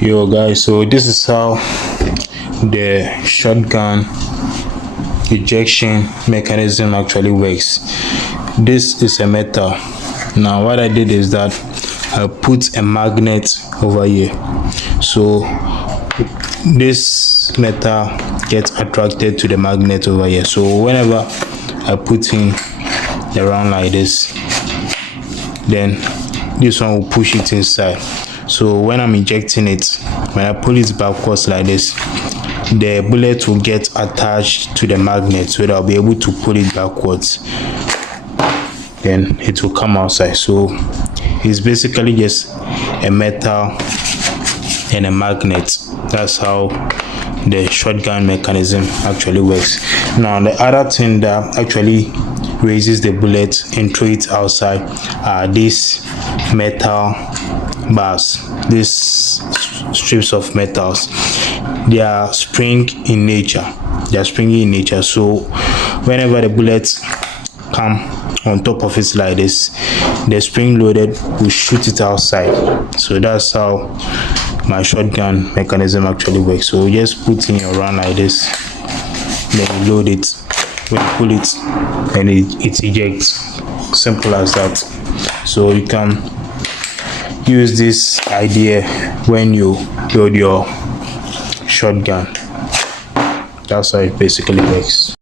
Yo guys, so this is how the shotgun ejection mechanism actually works. This is a metal. Now what I did is that I put a magnet over here, so this metal gets attracted to the magnet over here. So whenever I put in the round like this, then this one will push it inside. So when I'm injecting it, when I pull it backwards like this, the bullet will get attached to the magnet, so that I'll be able to pull it backwards, then it will come outside. So it's basically just a metal and a magnet. That's how the shotgun mechanism actually works. Now the other thing that actually raises the bullet and throw it outside are these metal bars, these strips of metals. They are spring in nature. They are springy in nature. So whenever the bullets come on top of it like this, the spring loaded will shoot it outside. So that's how my shotgun mechanism actually works. So you just put in your round like this, then you load it. When you pull it, and it ejects. Simple as that. So you can use this idea when you load your shotgun. That's how it basically works.